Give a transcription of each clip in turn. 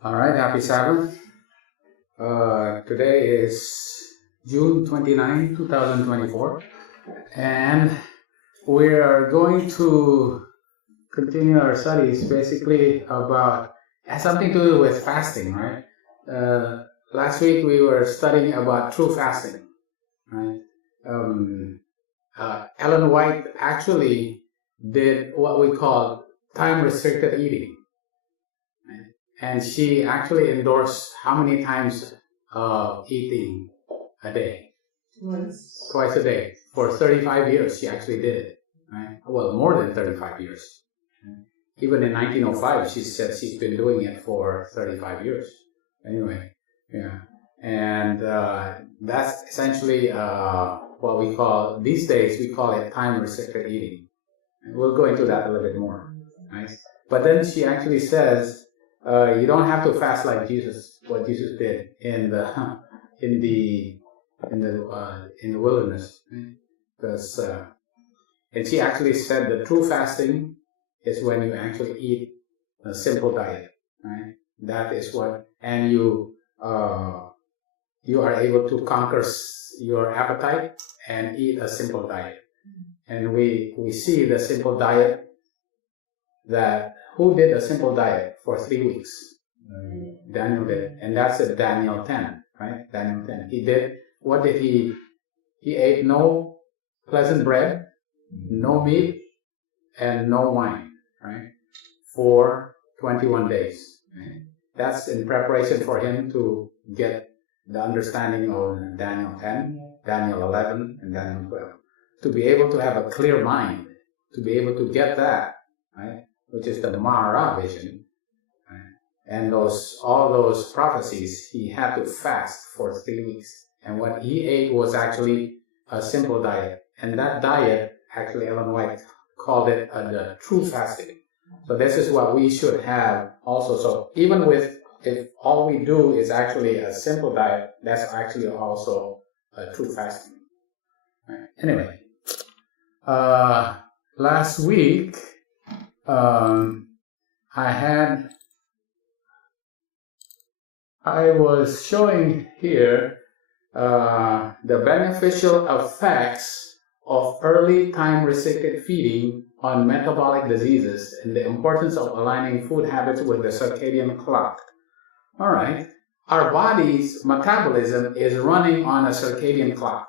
All right, happy Sabbath. Today is June 29, 2024, and we are going to continue our studies basically about, it has something to do with fasting, right? Last week we were studying about true fasting, right? Ellen White actually did what we call time-restricted eating. And she actually endorsed how many times eating a day? Twice a day. For 35 years, she actually did it. Right? Well, more than 35 years. Even in 1905, she said she's been doing it for 35 years. Anyway, yeah. And that's essentially what we call, these days, we call it time-restricted eating. And we'll go into that a little bit more. Right? But then she actually says, you don't have to fast like Jesus. What Jesus did in the wilderness, because and she actually said the true fasting is when you actually eat a simple diet, right? That is what, and you are able to conquer your appetite and eat a simple diet. And we see the simple diet that. Who did a simple diet for 3 weeks? Daniel did. And that's in Daniel 10, right? Daniel 10. He did, what did he? He ate no pleasant bread, no meat, and no wine, right? For 21 days. Right? That's in preparation for him to get the understanding of Daniel 10, Daniel 11, and Daniel 12. To be able to have a clear mind, to be able to get that, right? Which is the Mara vision, right? And all those prophecies, he had to fast for 3 weeks. And what he ate was actually a simple diet. And that diet, actually Ellen White called it the true fasting. So this is what we should have also. So even if all we do is actually a simple diet, that's actually also a true fasting. Right? Anyway, last week, I was showing here the beneficial effects of early time-restricted feeding on metabolic diseases and the importance of aligning food habits with the circadian clock. All right, our body's metabolism is running on a circadian clock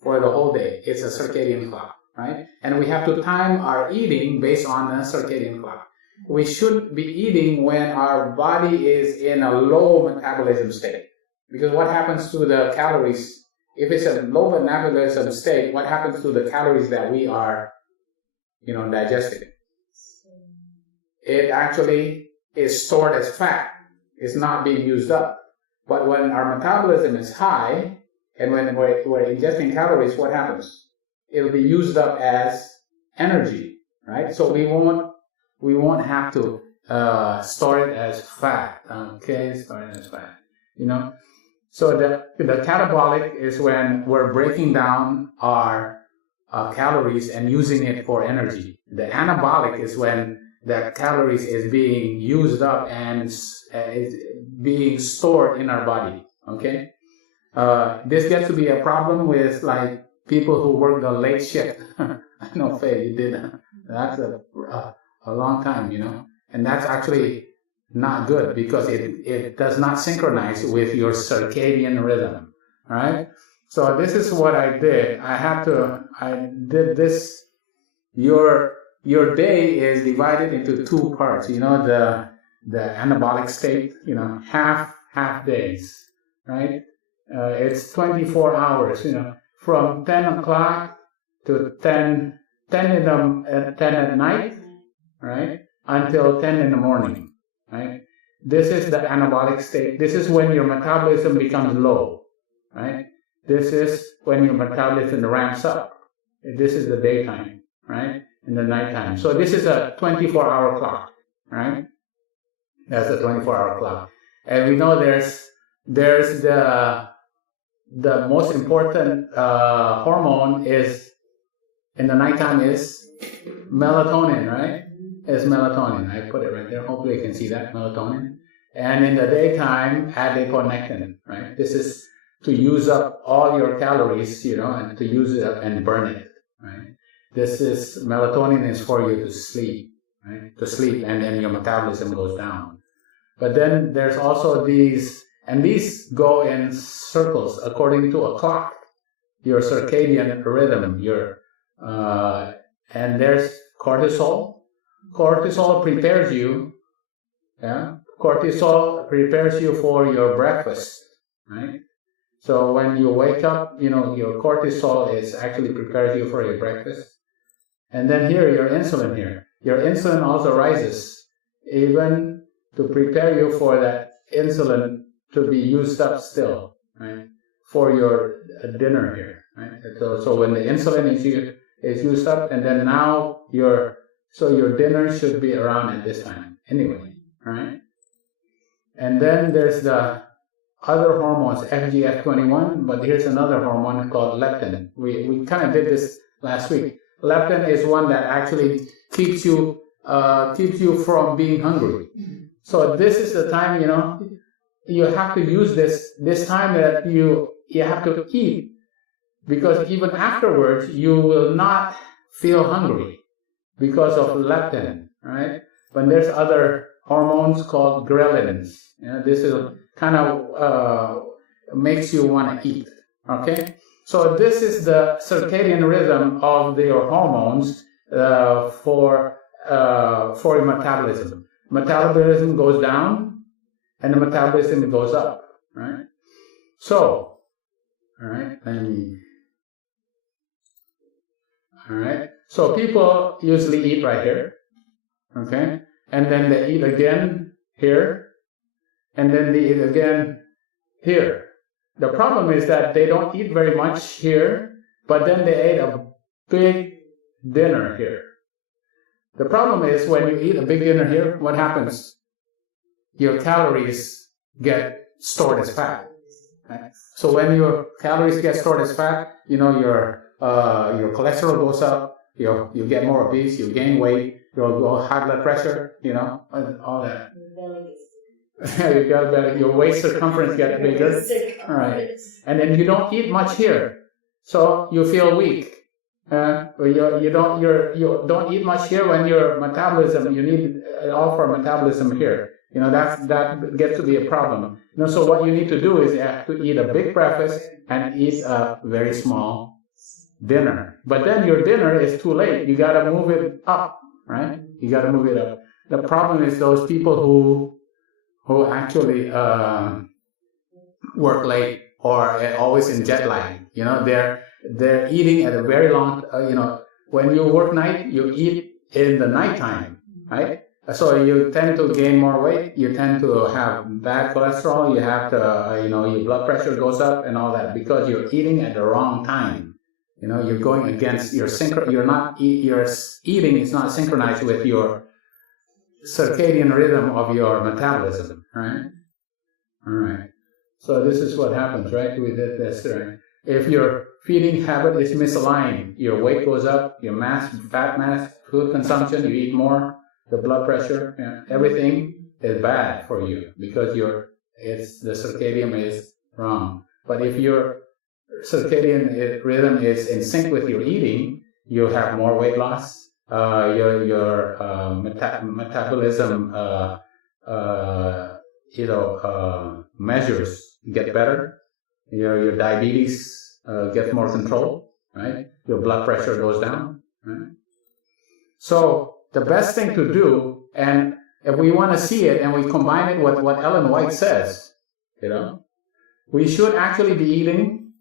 for the whole day. It's a circadian clock. Right? And we have to time our eating based on a circadian clock. We should be eating when our body is in a low metabolism state. Because what happens to the calories? If it's a low metabolism state, what happens to the calories that we are, digesting? It actually is stored as fat. It's not being used up. But when our metabolism is high, and when we're ingesting calories, what happens? It'll be used up as energy, right? So we won't have to store it as fat. Okay, store it as fat. So the catabolic is when we're breaking down our calories and using it for energy. The anabolic is when the calories is being used up and is being stored in our body. Okay, this gets to be a problem with people who work the late shift. I know, Faye, you did. That's a long time, and that's actually not good because it does not synchronize with your circadian rhythm, right? So this is what I did. I did this. Your day is divided into 2 parts. The anabolic state, half days, right? It's 24 hours, from 10 o'clock to 10 at night, right, until 10 in the morning, right? This is the anabolic state. This is when your metabolism becomes low, right? This is when your metabolism ramps up. This is the daytime, right, and the nighttime. So this is a 24-hour clock, right? That's a 24-hour clock. And we know there's the most important hormone is in the nighttime is melatonin, right? It's melatonin. I put it right there. Hopefully you can see that, melatonin. And in the daytime, adiponectin, right? This is to use up all your calories, and to use it up and burn it, right? This is, melatonin is for you to sleep, right? To sleep, and then your metabolism goes down. But then there's also these, and these go in circles according to a clock, your circadian rhythm, and there's cortisol. Cortisol prepares you, cortisol prepares you for your breakfast, right? So when you wake up, your cortisol is actually prepares you for your breakfast. And then here, your insulin here. Your insulin also rises, even to prepare you for that insulin to be used up still, right? For your dinner here, right? So when the insulin is used up, and then now your dinner should be around at this time anyway, right? And then there's the other hormones, FGF21, but here's another hormone called leptin. We kind of did this last week. Leptin is one that actually keeps you from being hungry. So this is the time, you have to use this time that you have to eat, because even afterwards you will not feel hungry because of leptin, right? But there's other hormones called ghrelins. This is kind of makes you want to eat, okay? So this is the circadian rhythm of your hormones for your metabolism. Metabolism goes down, and the metabolism goes up, right? So, all right. So people usually eat right here, okay? And then they eat again here, and then they eat again here. The problem is that they don't eat very much here, but then they ate a big dinner here. The problem is when you eat a big dinner here, what happens? Your calories get stored as fat. Right? So when your calories get stored as fat, your cholesterol goes up, you get more obese, you gain weight, you'll go high blood pressure, all that. You got better. Your waist circumference gets bigger. All right, and then you don't eat much here, so you feel weak. You don't eat much here when your metabolism. You need all for metabolism here. That gets to be a problem. So what you need to do is you have to eat a big breakfast and eat a very small dinner. But then your dinner is too late. You got to move it up, right? You got to move it up. The problem is those people who actually work late or always in jet lag. They're eating at a very long. When you work night, you eat in the nighttime, right? So you tend to gain more weight. You tend to have bad cholesterol. You have to, your blood pressure goes up and all that because you're eating at the wrong time. You're going against your your eating is not synchronized with your circadian rhythm of your metabolism, right? All right. So this is what happens, right? We did this, right? If your feeding habit is misaligned, your weight goes up, your fat mass, food consumption, you eat more, the blood pressure, everything is bad for you because the circadian is wrong. But if your circadian rhythm is in sync with your eating, you have more weight loss. Your metabolism measures get better. Your diabetes gets more control, right? Your blood pressure goes down, right? So the best thing to do, and if we want to see it and we combine it with what Ellen White says, we should actually be eating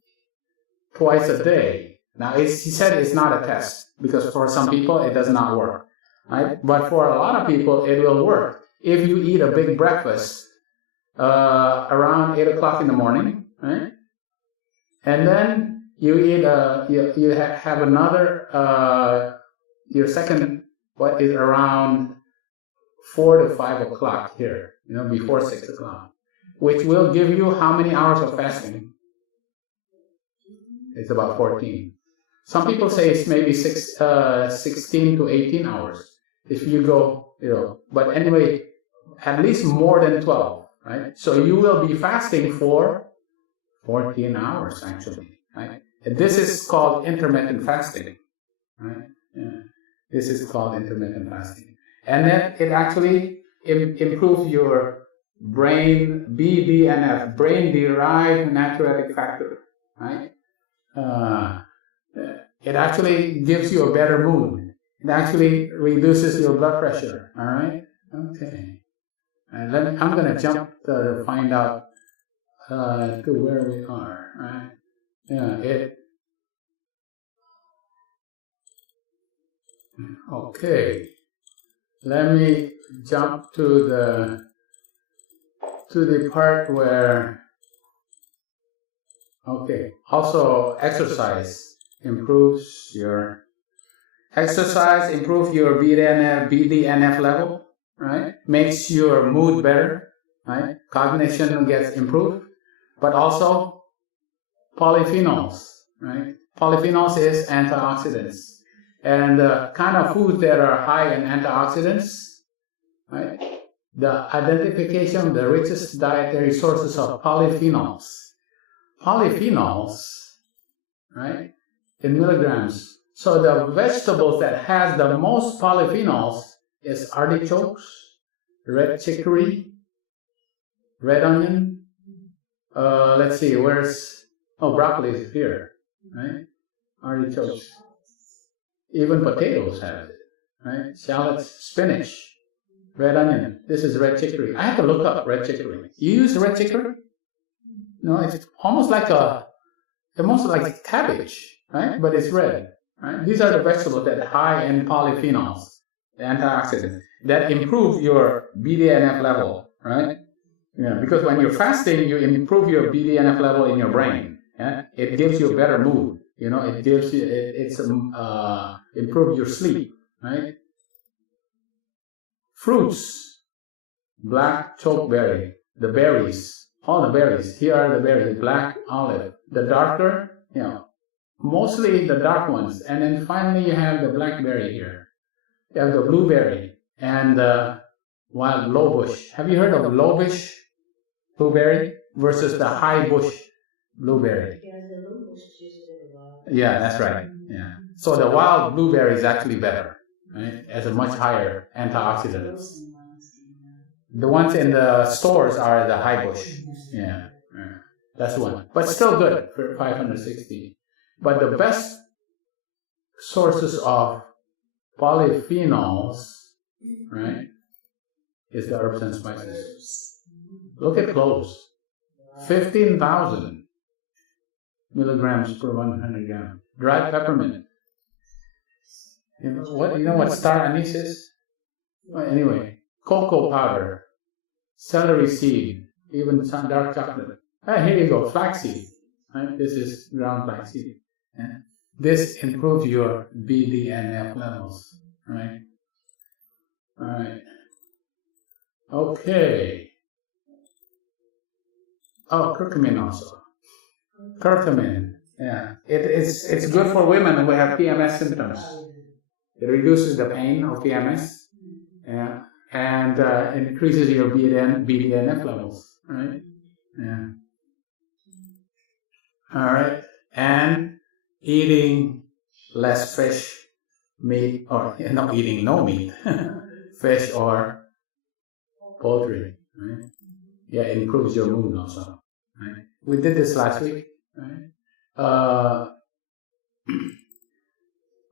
twice a day. Now, he said it's not a test, because for some people it does not work, right? But for a lot of people, it will work. If you eat a big breakfast around 8 o'clock in the morning, right? And then you eat, you have another, your second, what is around 4 to 5 o'clock here, before 6 o'clock, which will give you how many hours of fasting? It's about 14. Some people say it's maybe 16 to 18 hours if you go, but anyway, at least more than 12. right? So you will be fasting for 14 hours, actually, right? And this is called intermittent fasting, right? Yeah. This is called intermittent fasting. And then it actually improves your brain BDNF, brain-derived natriuretic factor, right? It actually gives you a better mood. It actually reduces your blood pressure, all right? Okay. I'm going to jump to find out to where we are, right? Yeah, okay. Let me jump to the part where, okay, also exercise improves your BDNF level, right? Makes your mood better, right? Cognition gets improved, but also polyphenols, right? Polyphenols is antioxidants. And the kind of foods that are high in antioxidants, right? The identification of the richest dietary sources of polyphenols. Polyphenols, right? In milligrams. So the vegetables that has the most polyphenols is artichokes, red chicory, red onion. Let's see, broccoli is here, right? Artichokes. Even potatoes have it, right? Shallots, spinach, red onion. This is red chicory. I have to look up red chicory. You use red chicory? No, it's almost like cabbage, right? But it's red, right? These are the vegetables that are high in polyphenols, the antioxidants, that improve your BDNF level, right? Yeah, because when you're fasting, you improve your BDNF level in your brain. Yeah? It gives you a better mood. You know, it gives you, improve your sleep, right? Fruits, black chokeberry, the berries, all the berries. Here are the berries, black olive. The darker, mostly the dark ones. And then finally you have the blackberry here. You have the blueberry and the wild low bush. Have you heard of low bush blueberry versus the high bush blueberry? Yeah, that's right. Yeah. So the wild blueberry is actually better, right? It has a much higher antioxidants. The ones in the stores are the high bush. Yeah. That's one. But still good for 560. But the best sources of polyphenols, right, is the herbs and spices. Look at cloves. 15,000 milligrams per 100 grams. Dried peppermint. You know what star anise is? Well, anyway, cocoa powder, celery seed, even some dark chocolate. Here you go, flaxseed. Right? This is ground flaxseed. Yeah. This improves your BDNF levels. Right? All right. Okay. Oh, curcumin also. Curcumin. Yeah. It's good for women who have PMS symptoms. It reduces the pain of PMS. Yeah. And increases your BDNF levels. Right? Yeah. All right. And eating less fish, meat, or not eating no meat, fish or poultry. Right? Yeah, it improves your mood also. Right? We did this last week. Right?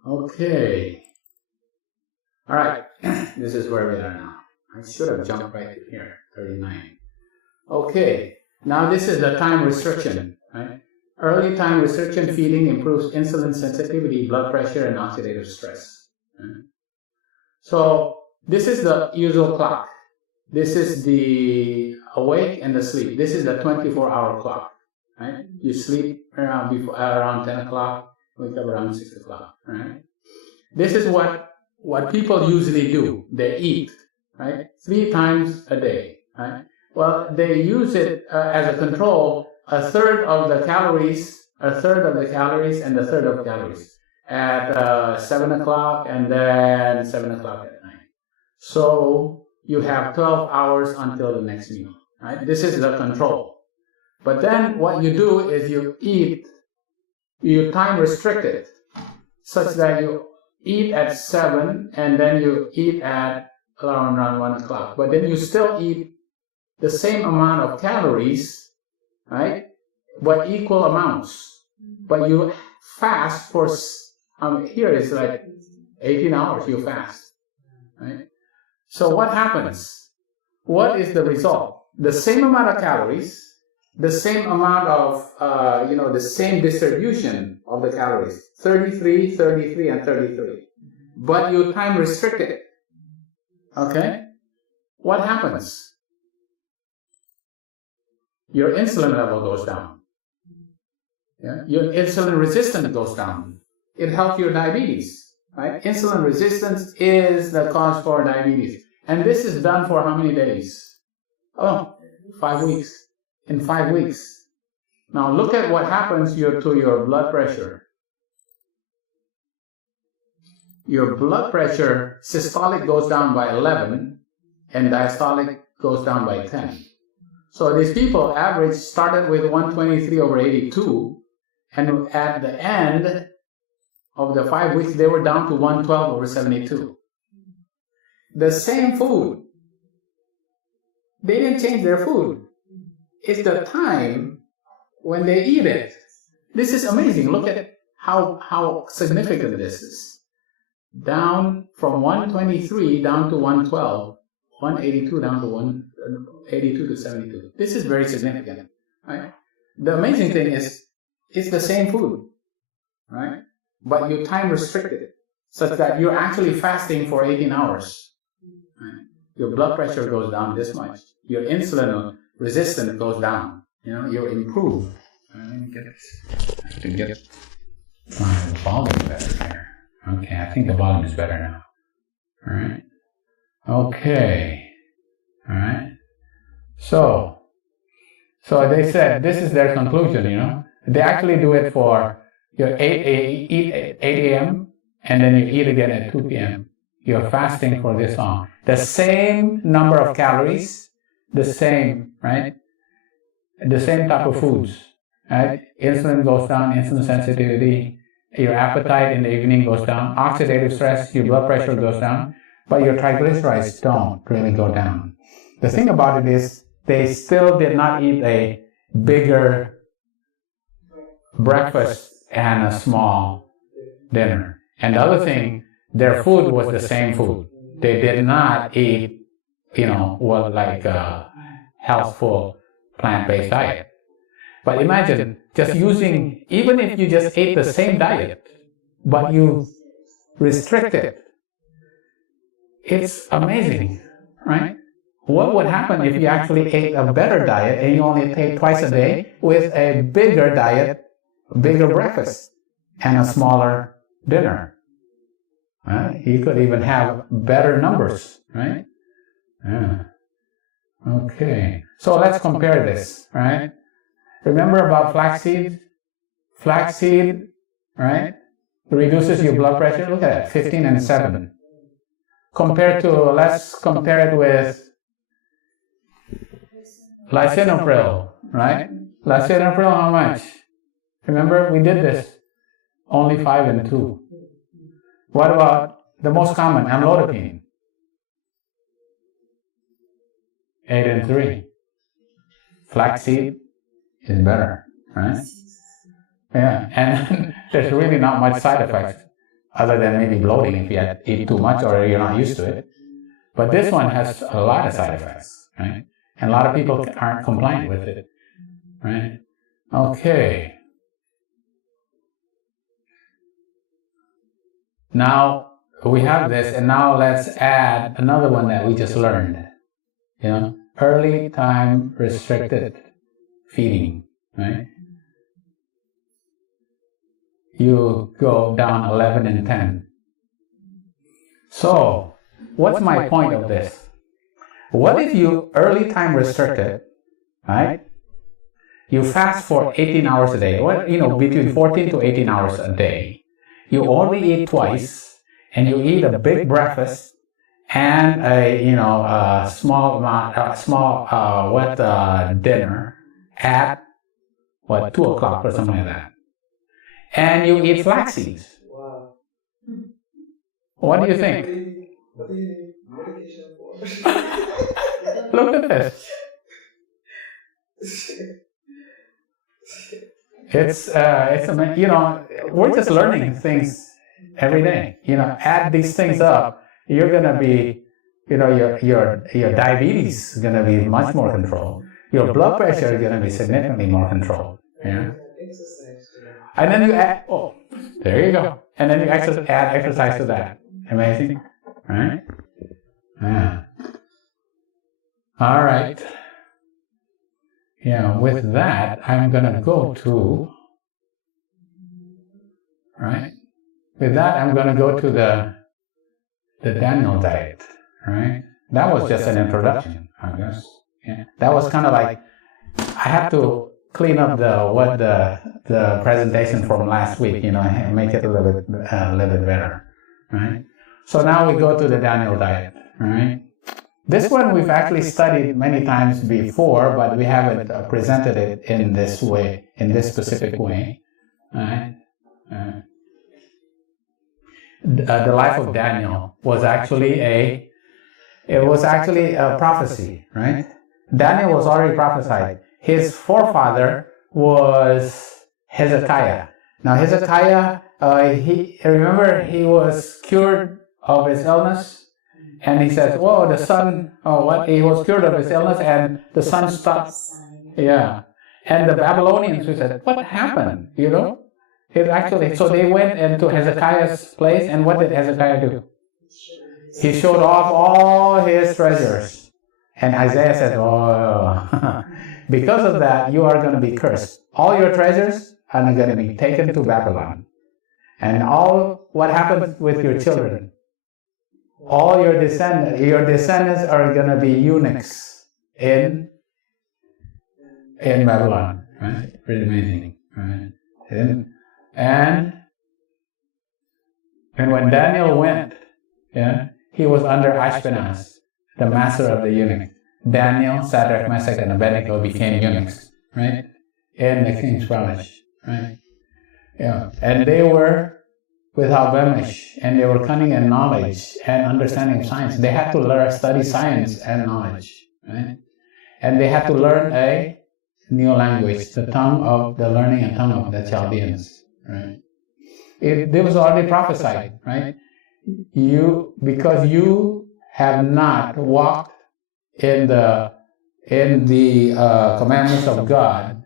Okay. All right. This is where we are now. I should have jumped right here. 39. Okay. Now this is the time restriction. Right? Early time restriction feeding improves insulin sensitivity, blood pressure, and oxidative stress. Right? So this is the usual clock. This is the awake and the sleep. This is the 24-hour clock. Right? You sleep around 10 o'clock, wake up around 6 o'clock. Right? This is what people usually do. They eat, right? 3 times a day. Right? Well, they use it as a control. A third of the calories and a third of calories at 7 o'clock and then 7 o'clock at night. So you have 12 hours until the next meal. right? This is the control. But then what you do is you time restrict it such that you eat at 7 and then you eat at around 1 o'clock. But then you still eat the same amount of calories, right? But equal amounts. But you fast for, here it's like 18 hours you fast, right? So what happens? What is the result? The same amount of calories, the same amount of, the same distribution of the calories, 33, 33, and 33. But you time restrict it, okay? What happens? Your insulin level goes down. Yeah? Your insulin resistance goes down. It helps your diabetes, right? Insulin resistance is the cause for diabetes. And this is done for how many days? Oh, 5 weeks. In 5 weeks. Now look at what happens to your blood pressure. Your blood pressure, systolic goes down by 11 and diastolic goes down by 10. So these people average started with 123/82 and at the end of the 5 weeks they were down to 112/72. The same food. They didn't change their food. It's the time when they eat it. This is amazing. Look at how significant this is. Down from 123 down to 112, 182 down to 182 to 72. This is very significant, right? The amazing thing is, it's the same food, right? But you time restrict it such that you're actually fasting for 18 hours. Right? Your blood pressure goes down this much. Your insulin resistance goes down. You improve. Let me get this. I have to get my volume better here. Okay, I think the volume is better now. All right. Okay. All right. So they said this is their conclusion. They actually do it for your 8 a.m. and then you eat again at 2 p.m. You're fasting for this long. The same number of calories, the same, right? The same type of foods, right? Insulin goes down, insulin sensitivity, your appetite in the evening goes down, oxidative stress, your blood pressure goes down, but your triglycerides don't really go down. The thing about it is, they still did not eat a bigger breakfast and a small dinner. And the other thing, their food was the same food. They did not eat, healthful plant-based diet. But imagine just using, even if you just ate the same diet, but you restrict it, it's amazing, right? What would happen if you actually ate a better diet and you only ate twice a day with a bigger diet, bigger breakfast, and a smaller dinner? Right? You could even have better numbers, right? Yeah. Okay. So let's compare this, right? Remember about flaxseed? Flaxseed, right? Reduces your blood pressure. Look at that, 15 and 7. Let's compare it with lisinopril, right? Lisinopril, how much? Remember, we did this. Only 5 and 2. What about the most common, amlodipine? 8 and 3. Flaxseed is better, right? Yeah, and there's really not much side effects other than maybe bloating if you eat too much or you're not used to it. But this one has a lot of side effects, right? And a lot of people aren't compliant with it, right? Okay. Now we have this, and now let's add another one that we just learned. Early time restricted feeding, right? You go down 11 and 10. So, what's my point of this? What if you early time restricted, right? You fast for 18 hours a day, or, between 14 to 18 hours a day. You only eat twice, and you eat a big breakfast and a small amount, dinner at 2 o'clock or something like that, and you eat flax seeds. Wow. What do you think? What do you need medication for? Look at this. It's we're just learning things every day. Add these things up, you're gonna be, your diabetes is gonna be much more controlled. Your blood pressure is gonna be significantly more controlled. Yeah. And then you add, there you go. And then you add exercise to that. Amazing, right? Yeah. All right. Yeah, with that, I'm going to go to, right? With that, I'm going to go to the Daniel diet, right? That was just an introduction, I guess. Yeah. That was kind of like, I have to clean up the presentation from last week, and make it a little bit better, right? So now we go to the Daniel diet, right? This one we've actually studied many times before, but we haven't presented it in this way, in this specific way. Right? The life of Daniel was actually a prophecy, right? Daniel was already prophesied. His forefather was Hezekiah. Now Hezekiah, he was cured of his illness. And he says, the son, he was cured of his illness, and the son stopped. Yeah. And the Babylonians who said, what happened? It actually, so they went into Hezekiah's place, and what did Hezekiah do? He showed off all his treasures. And Isaiah said, because of that, you are going to be cursed. All your treasures are going to be taken to Babylon. And what happens with your children? All your descendants are going to be eunuchs in Babylon, right? Pretty amazing, right? And when Daniel went, he was under Ashpenaz, the master of the eunuchs. Daniel, Sadrach, Mesach, and Abednego became eunuchs, right? In the king's palace, right? Yeah, and they were without blemish, and they were cunning in knowledge and understanding of science. They had to study science and knowledge, right? And they had to learn a new language, the learning and tongue of the Chaldeans, right? It was already prophesied, right? Because you have not walked in the commandments of God,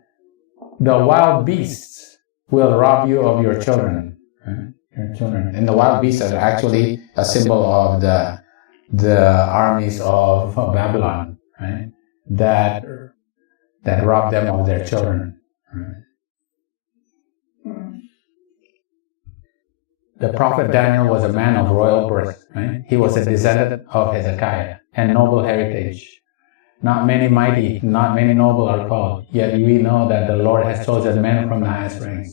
the wild beasts will rob you of your children, right? Your children. And the wild beasts are actually a symbol of the armies of Babylon, right? That rob them of their children. Right? The prophet Daniel was a man of royal birth, right? He was a descendant of Hezekiah and noble heritage. Not many mighty, not many noble are called, yet we know that the Lord has chosen men from the highest ranks.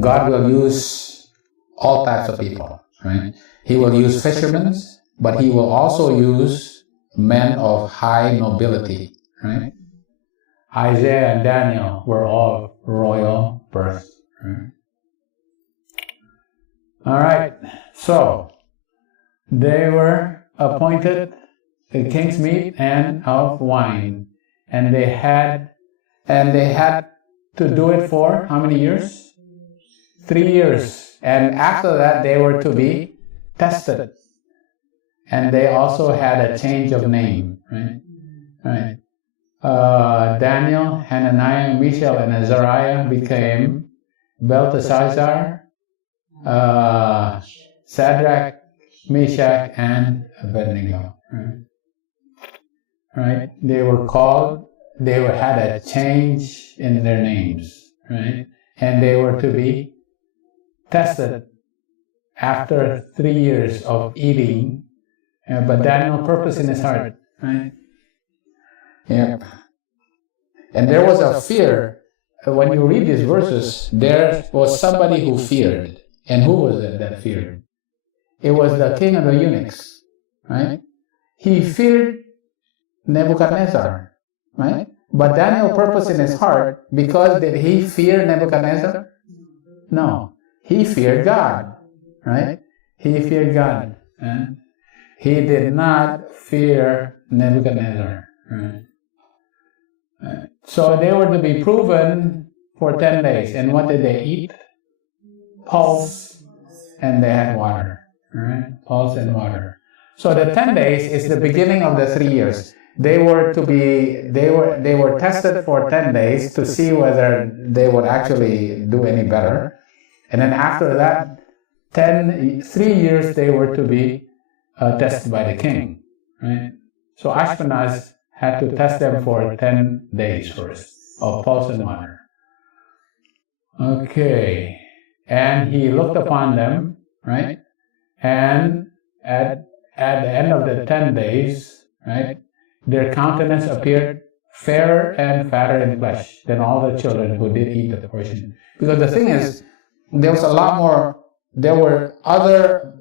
God will use all types of people, right? He will use fishermen, but he will also use men of high nobility, right? Isaiah and Daniel were all royal birth, right? All right, so they were appointed the king's meat and of wine, and they had to do it for how many years? 3 years, and after that they were to be tested, and they also had a change of name, right? Right. Daniel, Hananiah, Mishael, and Azariah became Belteshazzar, Sadrach, Mesach, and Abednego. Right? They had a change in their names, right? And they were to be tested after 3 years of eating, but Daniel purposed in his heart, right? Yeah. And there was a fear. When you read these verses, there was somebody who feared. And who was it that feared? It was the king of the eunuchs, right? He feared Nebuchadnezzar, right? But Daniel purposed in his heart, because did he fear Nebuchadnezzar? No, he feared God, right? He feared God. And he did not fear Nebuchadnezzar, right? So they were to be proven for 10 days. And what did they eat? Pulse, and they had water, right? Pulse and water. So the 10 days is the beginning of the 3 years. They were tested for 10 days to see whether they would actually do any better. And then after that, 3 years they were to be tested by the king, right? So Ashpenaz had to test them for 10 days first of pulse and water. Okay, and he looked upon them, right? And at the end of the 10 days, right, their countenance appeared fairer and fatter in flesh than all the children who did eat the portion. Because the thing is, there was a lot more, there were other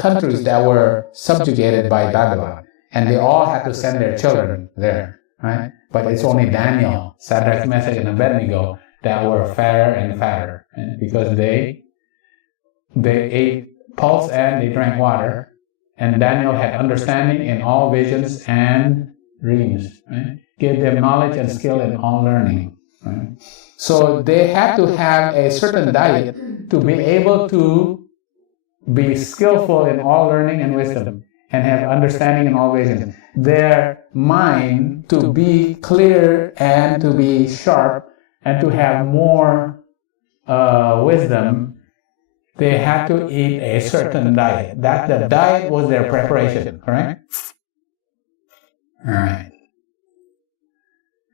countries that were subjugated by Babylon, and they all had to send their children there, right? But it's only Daniel, Sadrach, Mesach, and Abednego that were fairer and fatter, right? Because they ate pulse and they drank water, and Daniel had understanding in all visions and dreams, right? Gave them knowledge and skill in all learning, right? So they had to have a certain diet to be able to be skillful in all learning and wisdom, and have understanding in all visions. Their mind to be clear and to be sharp and to have more wisdom, they had to eat a certain diet. That the diet was their preparation, correct? All right.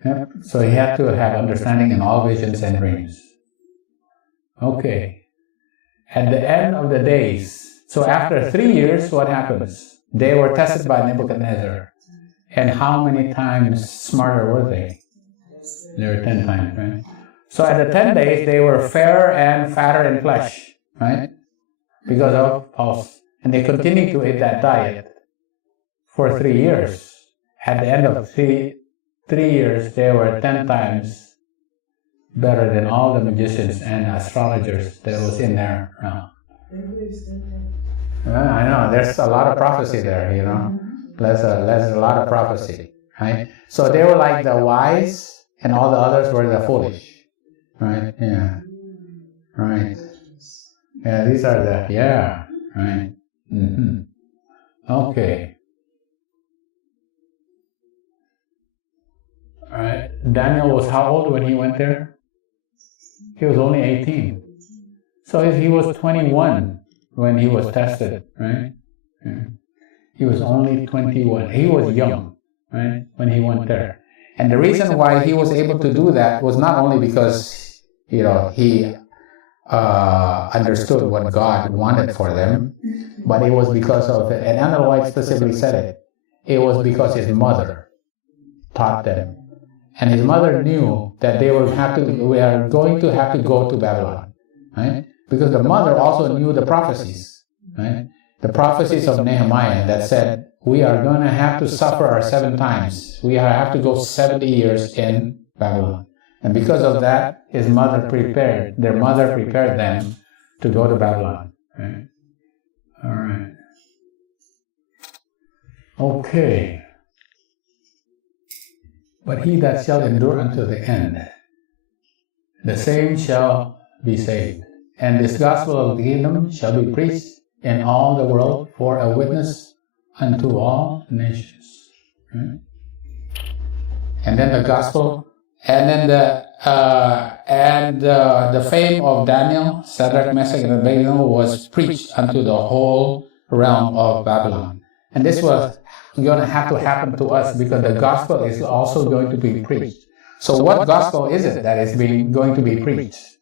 Yep. So he had to have understanding in all visions and dreams. Okay. At the end of the days, so after 3 years, what happens? They were tested by Nebuchadnezzar. And how many times smarter were they? They were 10 times, right? So at the 10 days, they were fairer and fatter in flesh, right? Because of pulse. And they continued to eat that diet for 3 years. At the end of 3 years, they were 10 times better than all the magicians and astrologers that was in there. I know, there's a lot of prophecy there, you know. There's a lot of prophecy, right? So they were like the wise, and all the others were the foolish, right? Yeah, right. Yeah, these are the, yeah, right. Mm-hmm. Okay. All right. Daniel was how old when he went there? He was only 18. So he was 21 when he was tested, right? Yeah. He was only 21. He was young, right, when he went there. And the reason why he was able to do that was not only because, you know, he understood what God wanted for them, but it was because of, and Ellen White specifically said it, it was because his mother taught them. And his mother knew that we are going to have to go to Babylon, right? Because the mother also knew the prophecies, right? The prophecies of Nehemiah that said, we are going to have to suffer 7 times. We have to go 70 years in Babylon. And because of that, their mother prepared them to go to Babylon, right? All right. Okay. But he that shall endure unto the end, the same shall be saved. And this gospel of the kingdom shall be preached in all the world for a witness unto all nations. Right? And then the gospel, and then the fame of Daniel, Sadrach, Mesach, and Abednego was preached unto the whole realm of Babylon. And this was going to have to happen to us because the gospel is also going to be preached. So what gospel is it that is going to be preached?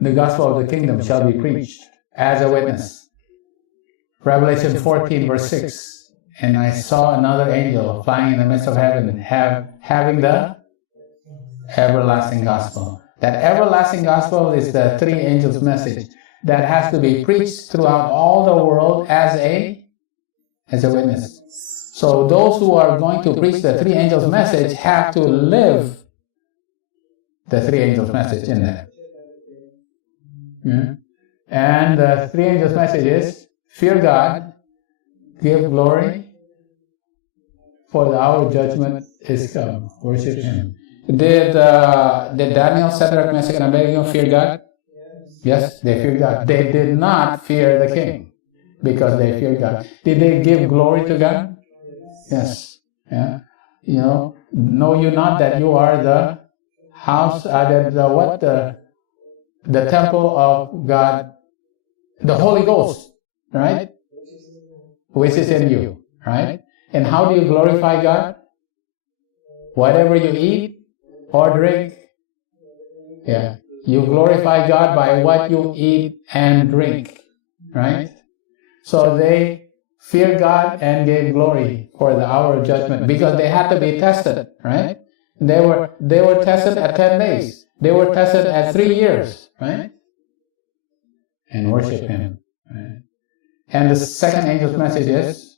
The gospel of the kingdom shall be preached as a witness. Revelation 14 verse 6. And I saw another angel flying in the midst of heaven, having the everlasting gospel. That everlasting gospel is the 3 angels' message. that has to be preached throughout all the world as a witness. So those who are going to preach the three angels' message have to live the three angels' message in them. And the three angels' message is, fear God, give glory, for the hour of judgment is come. Worship Him. Did Daniel, Sadrach, Mesach, and Abednego fear God? Yes, they feared God. They did not fear the king because they feared God. Did they give glory to God? Yes. Yeah. Know you not that you are the house, the temple of God, the Holy Ghost, right? Which is in you, right? And how do you glorify God? Whatever you eat or drink, yeah. You glorify God by what you eat and drink, right? So they feared God and gave glory for the hour of judgment because they had to be tested, right? They were tested at 10 days. They were tested at 3 years, right? And worship Him, right? And the second angel's message is,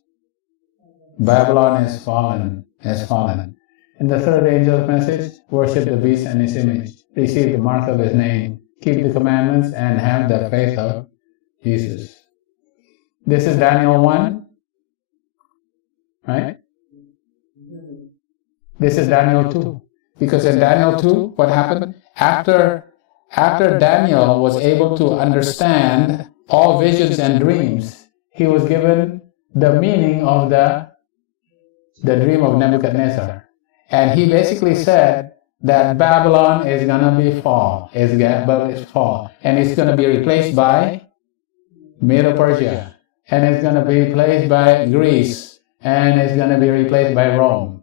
Babylon is fallen, is fallen. And the third angel's message, worship the beast and his image, receive the mark of his name, keep the commandments, and have the faith of Jesus. This is Daniel 1, right? This is Daniel 2. Because in Daniel 2, what happened? After Daniel was able to understand all visions and dreams, he was given the meaning of the dream of Nebuchadnezzar. And he basically said that Babylon is going to be fall. And it's going to be replaced by Medo-Persia. And it's going to be replaced by Greece. And it's going to be replaced by Rome.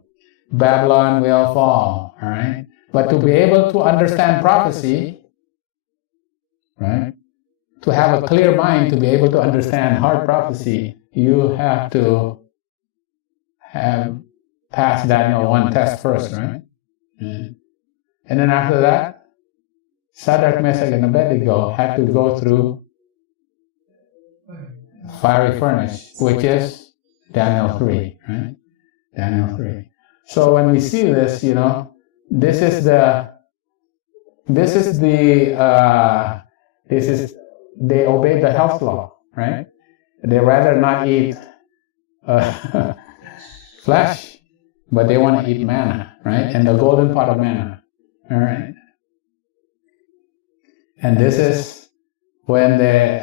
Babylon will fall. All right? But to be able to understand prophecy, right? To have a clear mind, to be able to understand hard prophecy, you have to have passed Daniel 1 test first, right? And then after that, Sadrach, Mesach, and Abednego had to go through fiery furnace, which is Daniel 3, right? Daniel 3. So when we see this, this is they obeyed the health law, right? They rather not eat flesh, but they want to eat manna, right? And the golden pot of manna, all right? And this is when they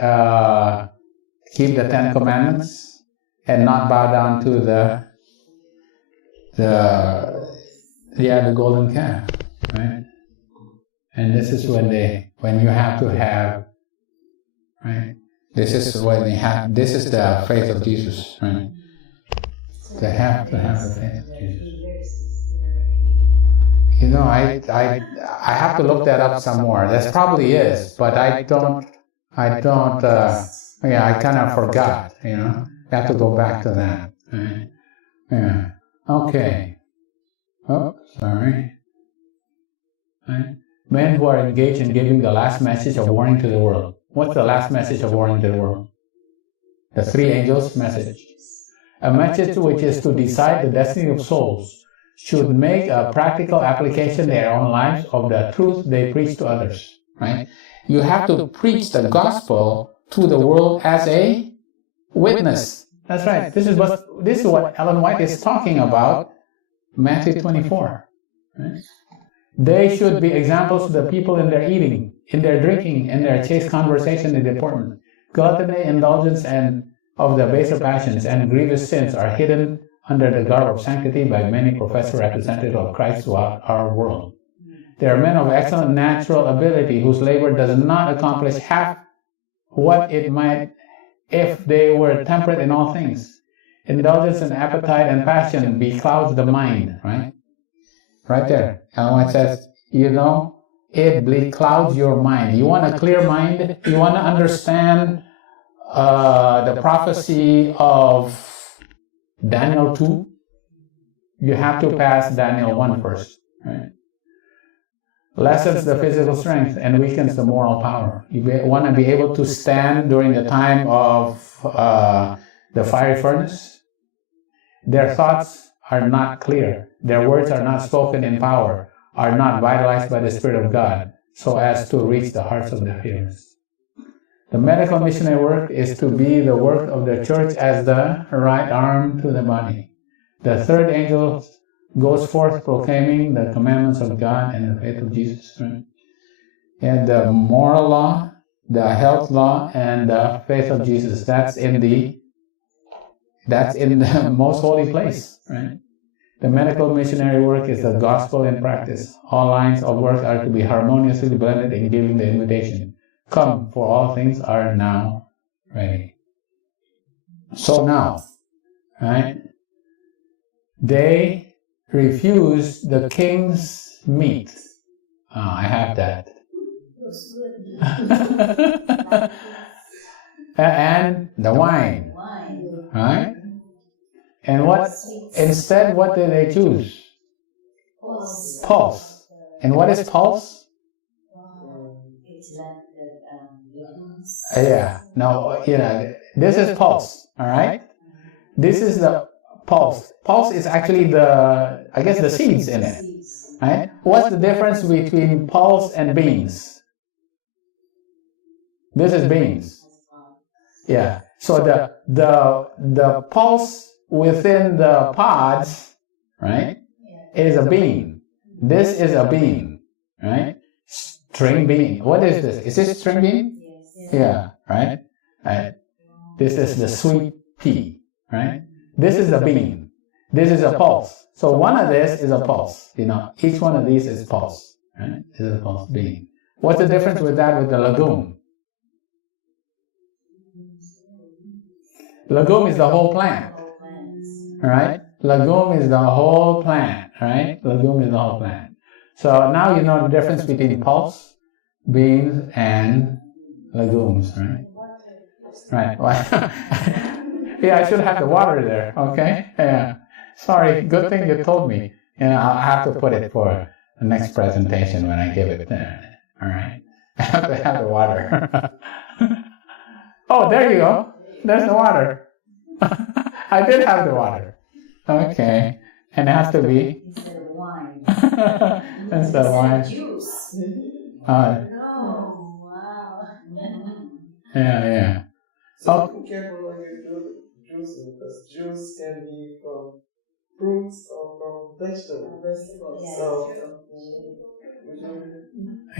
keep the 10 Commandments and not bow down to the golden calf, right? And this is when you have to have, right? This is the faith of Jesus, right? They have to have the faith of Jesus. I have to look that up some more. That probably is, but I kind of forgot, I have to go back to that. Right? Yeah. Okay. Oh, sorry. Right? Men who are engaged in giving the last message of warning to the world. What's the last message of warning to the world? The three angels' message. A message which is to decide the destiny of souls, should make a practical application in their own lives of the truth they preach to others. Right? You have to preach the gospel to the world as a witness. That's right. This is what Ellen White is talking about. Matthew 24. Right? They should be examples to the people in their eating, in their drinking, in their chaste conversation and deportment. Gluttony, indulgence, and of the baser passions and grievous sins are hidden under the garb of sanctity by many professed representatives of Christ throughout our world. They are men of excellent natural ability whose labor does not accomplish half what it might if they were temperate in all things. Indulgence and appetite and passion beclouds the mind, right? Right there. Ellen White says, it beclouds your mind. You want a clear mind? You want to understand the prophecy of Daniel 2? You have to pass Daniel 1 first, right? lessens the physical strength and weakens the moral power. You want to be able to stand during the time of the fiery furnace. Their thoughts are not clear. Their words are not spoken in power, are not vitalized by the Spirit of God, so as to reach the hearts of their hearers. The medical missionary work is to be the work of the church as the right arm to the body. The third angel goes forth proclaiming the commandments of God and the faith of Jesus. Right? And the moral law, the health law, and the faith of Jesus. That's in the most holy place. Right? The medical missionary work is the gospel in practice. All lines of work are to be harmoniously blended in giving the invitation. Come, for all things are now ready. So now, right? They refused the king's meat. Oh, I have that. And the wine. Right? And what instead what did they choose? Pulse. And what is pulse? Yeah. No, this is pulse. All right? This is the pulse. Pulse is actually the seeds in it. Right? What's the difference between pulse and beans? This is beans. Yeah. So the pulse within the pods, right, is a bean. This is a bean, right? String bean. What is this? Is this string bean? Yes. Yeah, right? Right. This is the sweet pea, right? This is a bean. This is a pulse. So one of this is a pulse. Each one of these is pulse, right? This is a pulse bean. What's the difference with that with the legume? Legume is the whole plant. Right? Legume is the whole plant. Right? Legume is the whole plant. So now you know the difference between pulse, beans, and legumes. Right? Right. Yeah, I should have the water there. Okay? Yeah. Sorry. Good thing you told me. I'll have to put it for the next presentation when I give it there. All right? I have to have the water. Oh, there you go. There's the water. I did have the water. Okay. And it has to be? Instead of wine. Instead of wine. Juice. Oh, wow. Yeah. So be careful when you do juice, because juice can be from fruits or from vegetables. Yeah. So,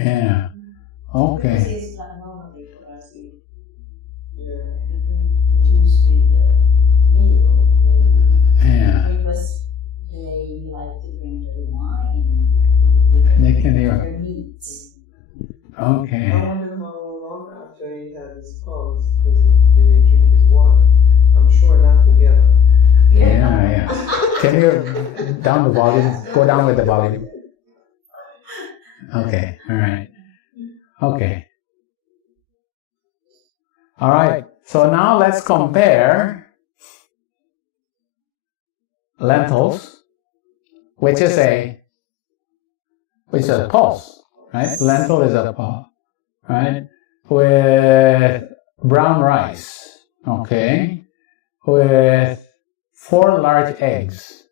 yeah. Okay. Yeah. Because they like to drink the wine. They can their meat. Okay. I wonder how long after he had his pulse does he drink his water? I'm sure not together. Yeah. Can you down the volume? Go down with the volume. Okay. All right. Okay. All right. So now let's compare lentils, which is a pulse, right? Lentil is a pulse, right? With brown rice, okay? With 4 large eggs,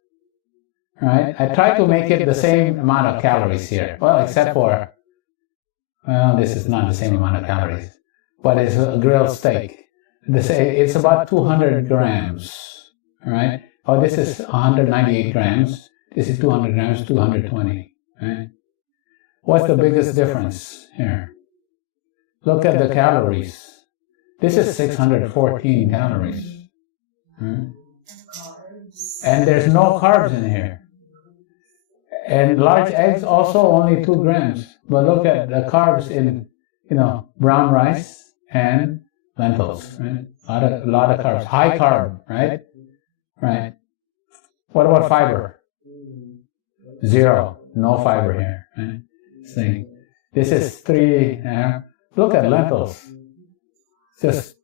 right? I try to make it the same amount of calories here. Well, except for, this is not the same amount of calories, but it's a grilled steak. It's about 200 grams, right? Oh, this is 198 grams. This is 200 grams, 220, right? What's the biggest difference here? Look at the calories. This is 614 calories. Right? And there's no carbs in here. And large eggs also only 2 grams. But look at the carbs in, brown rice and lentils, right? A lot of carbs. High carb, right? Right. What about fiber? 0. No fiber here. Right? This is 3. Look at lentils. Just,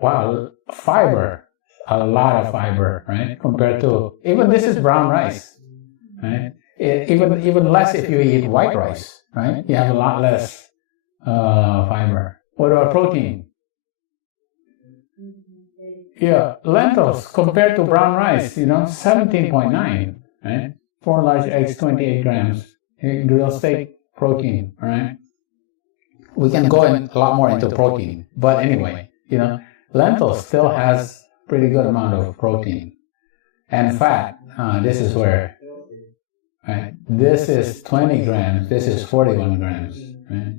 wow, fiber. A lot of fiber, right? Compared to, even this is brown rice, right? Even less if you eat white rice, right? You have a lot less fiber. What about protein? Yeah, lentils compared to brown rice, 17.9, right? 4 large eggs, 28 grams. Grilled steak, protein, all right? We can go in a lot more into protein, but anyway, lentils still has pretty good amount of protein. And fat, this is where, right? This is 20 grams, this is 41 grams, right?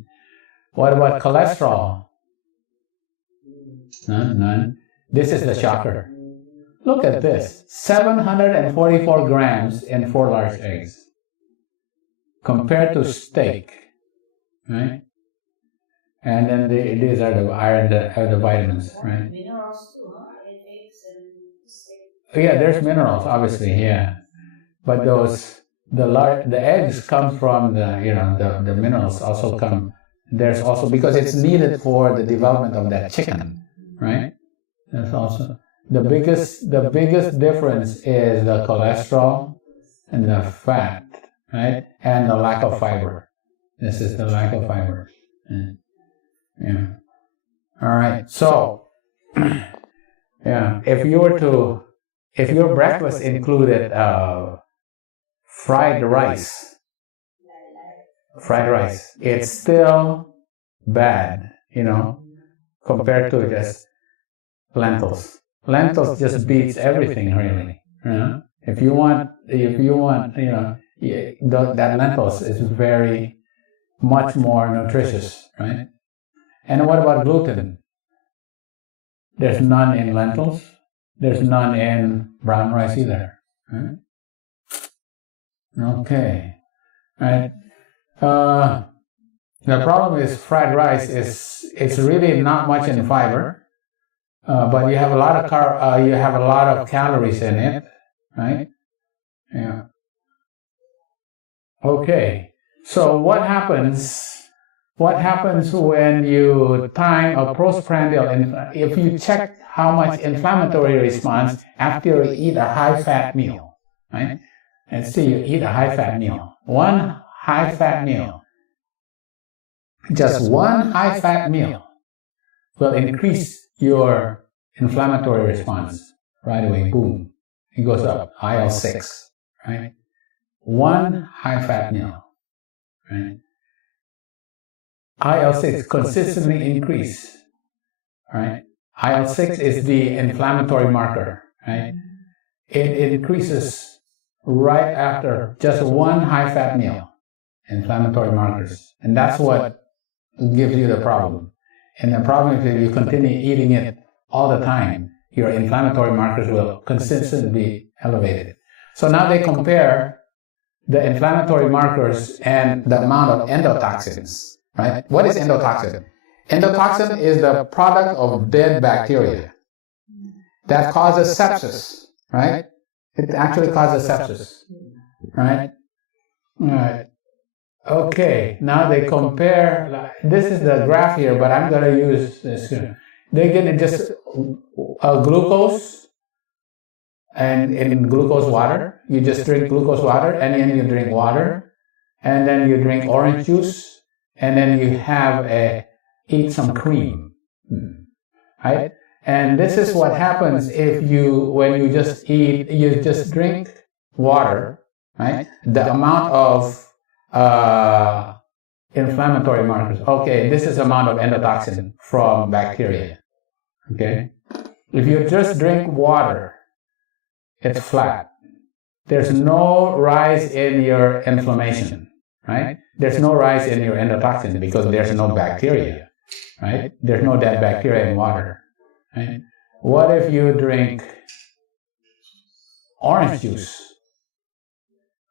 What about cholesterol? None. This is the shocker. Look at this, 744 grams in 4 large eggs compared to steak, right? And then these are the iron, the vitamins, right? Minerals too, huh? In eggs and steak. Yeah, there's minerals, obviously, yeah. But the eggs come from the minerals also come. There's also, because it's needed for the development of that chicken, right? There's also the biggest difference is the cholesterol and the fat, right? And the lack of fiber. This is the lack of fiber. Yeah. All right. So, yeah, if your breakfast included fried rice, it's still bad, compared to just lentils. Lentils just beats everything, really. If you want, that lentils is very much more nutritious, right? And what about gluten? There's none in lentils. There's none in brown rice either. Right? Okay. Right. The problem is fried rice it's really not much in fiber, but you have a lot of calories in it, right? Yeah. Okay. So what happens when you time a postprandial, if you check how much inflammatory response after you eat a high-fat meal, right? Let's say you eat a high-fat meal. One high-fat meal, just one high-fat meal will increase your inflammatory response right away. Boom. It goes up. IL-6, right? One high-fat meal, right? IL-6 consistently increase, right? IL-6 is the inflammatory marker, right? It increases right after just one high-fat meal, inflammatory markers. And that's what gives you the problem. And the problem is if you continue eating it all the time, your inflammatory markers will consistently be elevated. So now they compare the inflammatory markers and the amount of endotoxins. Right? What is endotoxin? Endotoxin is the product of dead bacteria that causes sepsis, right? It actually causes sepsis, right? All right. Okay, now they compare, this is the graph here, but I'm going to use this here. They get just glucose and in glucose water. You just drink glucose water, and then you drink water, and then you drink orange juice, and then you eat some cream, right? And this is what happens when you just drink water, right? The amount of inflammatory markers. Okay, this is the amount of endotoxin from bacteria. Okay, if you just drink water, it's flat. There's no rise in your inflammation. Right? There's no rise in your endotoxin because there's no bacteria, right? There's no dead bacteria in water, right? What if you drink orange juice,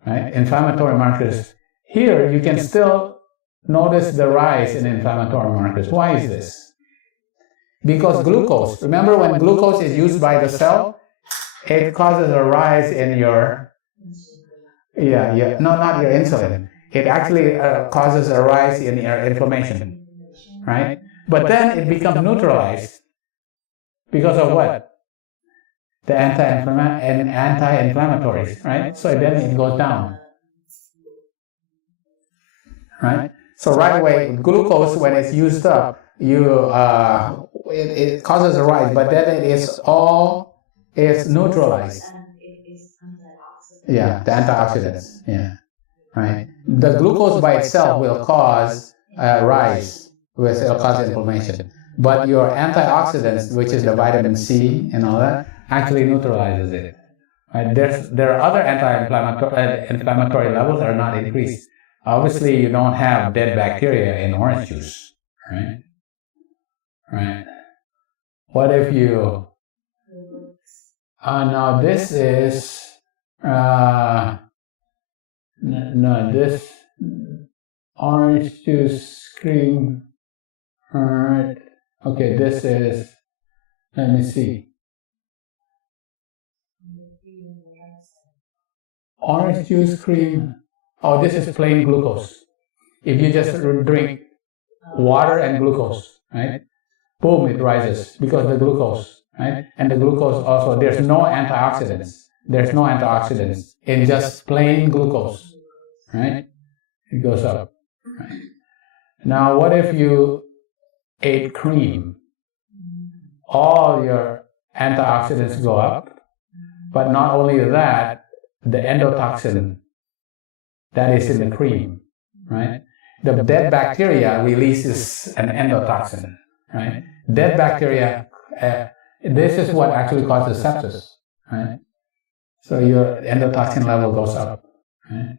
right? Inflammatory markers. Here, you can still notice the rise in inflammatory markers. Why is this? Because glucose, remember when glucose is used by the cell, it causes a rise in your, not your insulin. It actually causes a rise in your inflammation, right? But then it becomes neutralized because of what? The anti-inflammatories, right? So then it goes down, right? So right away, glucose, when it's used up, it causes a rise, but then it's neutralized. And it is antioxidant. Yeah, the antioxidants. Yeah, right. The glucose by itself will cause a rise, which will cause inflammation. But your antioxidants, which is the vitamin C and all that, actually neutralizes it. Right? There are other anti-inflammatory levels that are not increased. Obviously, you don't have dead bacteria in orange juice, right? Right. What if you? Now this is no, this orange juice cream. All right. Okay, this is. Let me see. Orange juice cream. Oh, this is plain glucose. If you just drink water and glucose, right? Boom, it rises because the glucose, right? And the glucose also, there's no antioxidants. There's no antioxidants in just plain glucose, right? It goes up, right? Now, what if you ate cream? All your antioxidants go up, but not only that, the endotoxin that is in the cream, right? The dead bacteria releases an endotoxin, right? Dead bacteria, this is what actually causes sepsis, right? So your endotoxin level goes up, right?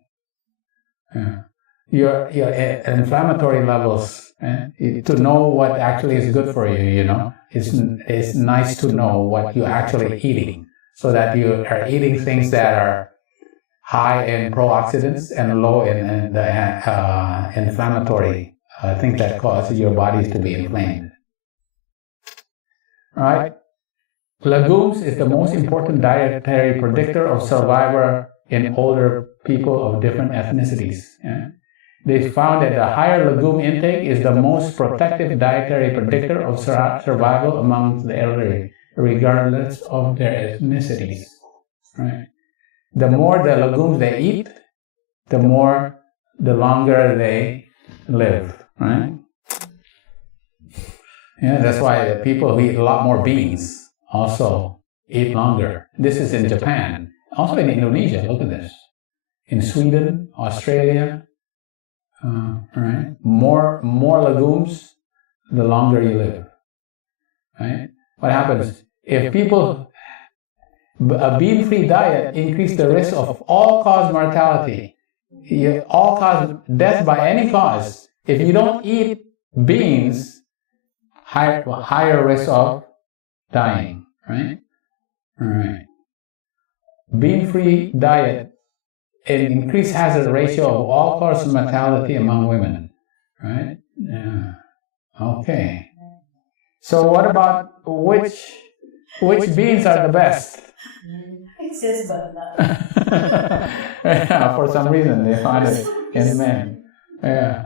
Your inflammatory levels, to know what actually is good for you, it's nice to know what you're actually eating, so that you are eating things that are high in pro-oxidants and low in the inflammatory things that cause your bodies to be inflamed. Right? Legumes is the most important dietary predictor of survival in older people of different ethnicities. Yeah? They found that the higher legume intake is the most protective dietary predictor of survival among the elderly, regardless of their ethnicities. Right? The more the legumes they eat, the longer they live, right? Yeah, that's why people who eat a lot more beans also eat longer. This is in Japan, also in Indonesia. Look at this. In Sweden, Australia, right? More legumes, the longer you live, right? What happens if people? A bean-free diet increases the risk of all-cause mortality, all-cause death by any cause. If you don't eat beans, higher risk of dying, right? All right. Bean-free diet increased hazard ratio of all-cause mortality among women, right? Yeah. Okay. So what about which beans are the best? It says banana. Yeah, for some reason they found it in men. Yeah.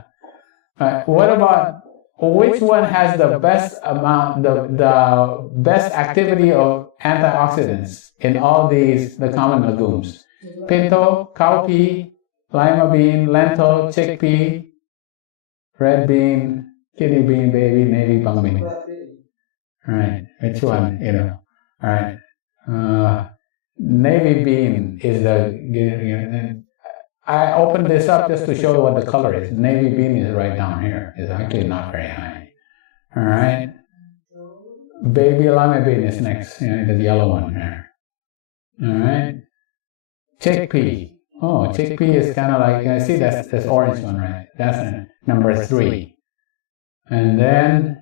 What about which one has the best amount, the best activity of antioxidants in all the common legumes? Pinto, cowpea, lima bean, lentil, chickpea, red bean, kidney bean, baby, navy bung bean. All right, which one? All right. Navy bean is I opened this up just to show you what the color is. Navy bean is right down here. It's actually not very high. All right. Baby lima bean is next. The yellow one there. All right. Chickpea. Oh, chickpea is kind of like, see that's this orange one, right? That's number 3. And then,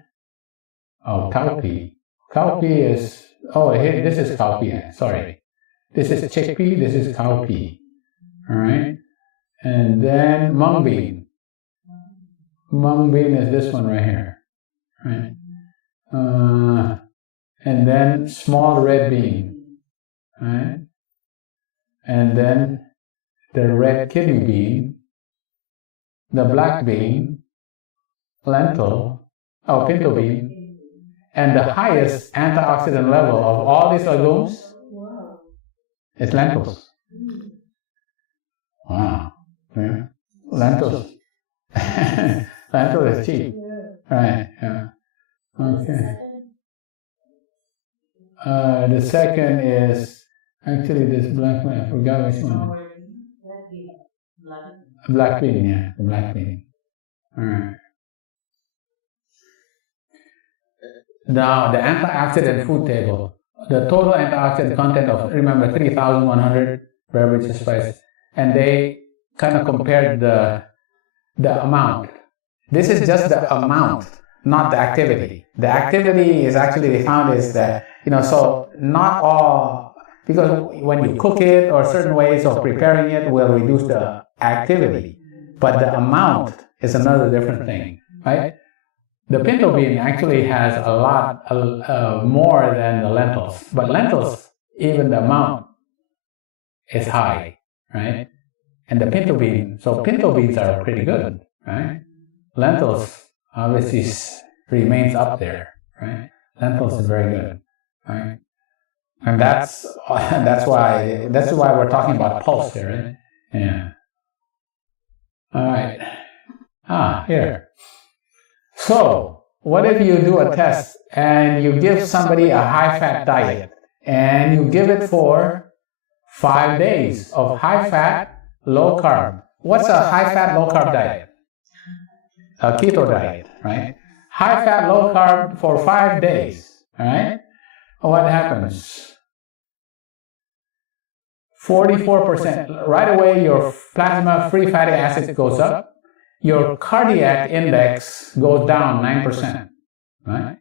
cowpea. Cowpea is, here, this is cowpea, sorry. This is chickpea, this is cowpea. All right. And then mung bean. Mung bean is this one right here. Right. And then small red bean. Right. And then the red kidney bean, the black bean, lentil, pinto bean, and the highest antioxidant level of all these legumes is lentils. Wow. Yeah. Lentils. is cheap. Right, yeah. Okay. The second is actually this black one. I forgot which one. Black bean, yeah, black bean. All right. Now the antioxidant food table. The total antioxidant content of, remember, 3,100 beverages spices, and they kind of compared the amount. This is just the amount, not the activity. The activity is actually, they found is that, so not all, because when you cook it or certain ways of preparing it will reduce the activity, but the amount is another different thing, right? The pinto bean actually has a lot more than the lentils, but lentils, even the amount is high, right? And the pinto bean, so pinto beans are pretty good, right? Lentils obviously remains up there, right? Lentils is very good, right? And that's why we're talking about pulse here, right? Yeah. All right. Here. So, what if you do a test and you give somebody a high-fat diet and you give it for 5 days of high-fat, low-carb? What's a high-fat, low-carb diet? A keto diet, right? High-fat, low-carb for 5 days, all right? What happens? 44%. Right away, your plasma free fatty acids goes up. Your cardiac index goes down 9%, right?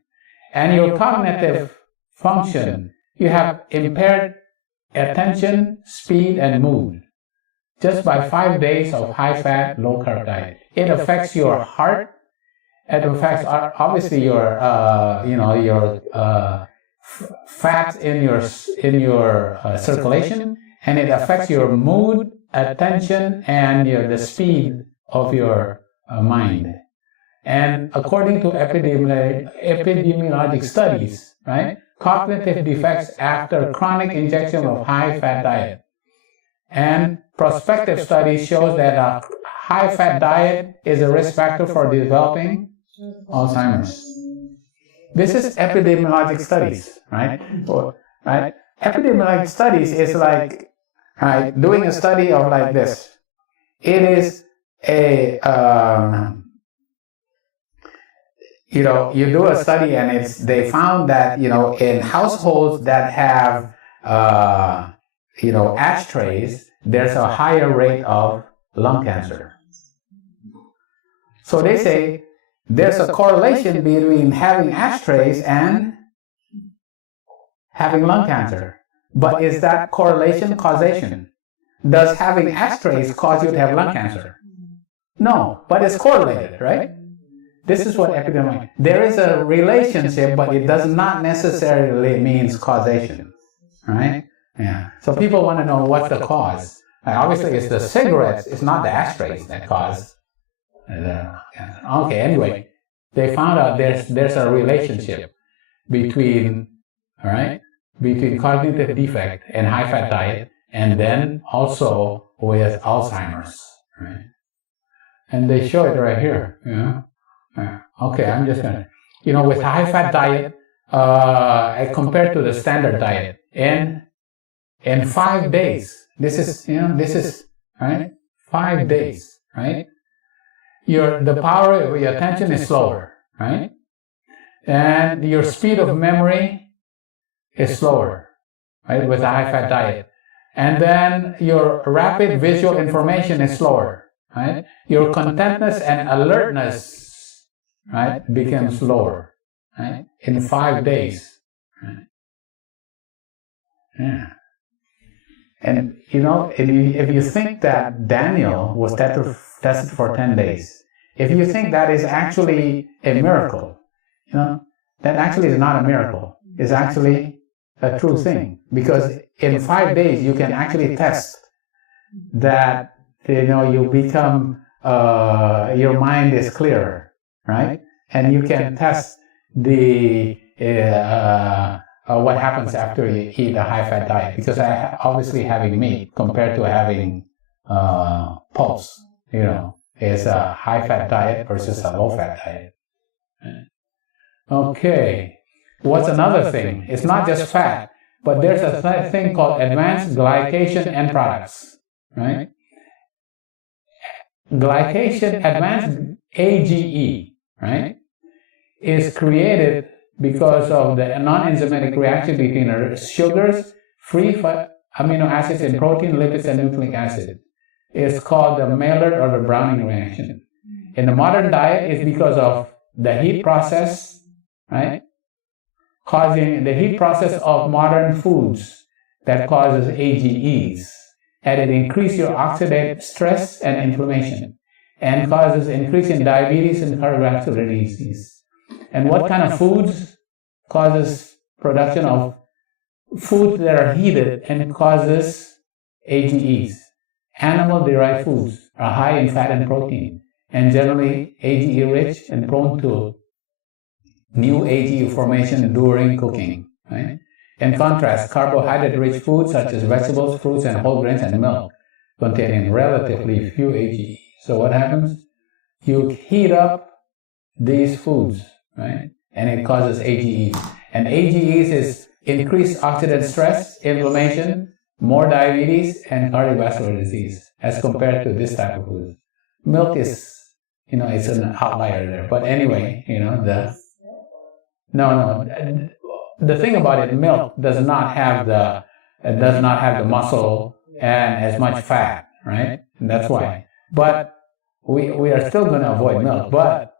And your cognitive function, you have impaired attention, speed, and mood. Just by 5 days of high-fat, low-carb diet. It affects your heart. It affects obviously your, your fats in your circulation, and it affects your mood, attention, and the speed of your mind. And according to epidemiologic studies, right, cognitive defects after chronic injection of high-fat diet. And prospective studies shows that a high-fat diet is a risk factor for developing Alzheimer's. This is epidemiologic studies, right? Right? Epidemiologic studies is like, right, doing a study of like this. It is you do a study and they found that, in households that have, ashtrays, there's a higher rate of lung cancer. So they say there's a correlation between having ashtrays and having lung cancer. But is that correlation causation? Does having ashtrays cause you to have lung cancer? No, but it's correlated, right? This is what epidemiology. There is a relationship, but it does not necessarily mean causation, right? Yeah. So people want to know what's the cause. Obviously, it's the cigarettes. It's not the ashtrays that cause cancer. Okay. Anyway, they found out there's a relationship between, all right, between cognitive defect and high-fat diet, and then also with Alzheimer's, right? And they show it right here. Okay, I'm just gonna, with high-fat diet, compared to the standard diet, in 5 days, this is right, 5 days, right? The power of your attention is slower, right? And your speed of memory is slower, right, with a high-fat diet. And then your rapid visual information is slower, right? Your contentness and alertness, right, becomes lower, right, in 5 days, right? Yeah. And, if you think that Daniel was tested for 10 days, if you think that is actually a miracle, that actually is not a miracle. It's actually a true thing. Because in 5 days, you can actually test that, you become, your mind is clearer, right? And you can test what happens after you eat a high-fat diet. Because obviously having meat compared to having pulse, is a high-fat diet versus a low-fat diet. Okay, what's another thing? It's not just fat, but there's a thing called advanced glycation end products, right? Glycation, advanced AGE, right, is created because of the non-enzymatic reaction between sugars, free amino acids in protein, lipids, and nucleic acid. It's called the Maillard or the Browning reaction. In the modern diet, it's because of the heat process, right? Causing the heat process of modern foods that causes AGEs. And it increases your oxidative stress and inflammation and causes increase in diabetes and cardiovascular disease. And what kind of foods causes production of foods that are heated and causes AGEs? Animal-derived foods are high in fat and protein and generally AGE-rich and prone to new AGE formation during cooking, right? In contrast, carbohydrate-rich foods such as vegetables, fruits, and whole grains and milk containing relatively few AGEs. So what happens? You heat up these foods, right? And it causes AGEs. And AGEs is increased oxidative stress, inflammation, more diabetes, and cardiovascular disease as compared to this type of food. Milk is, it's an outlier there. But anyway, the thing about it, milk does not have the muscle and as much fat, right? And that's why. But we are still going to avoid milk. But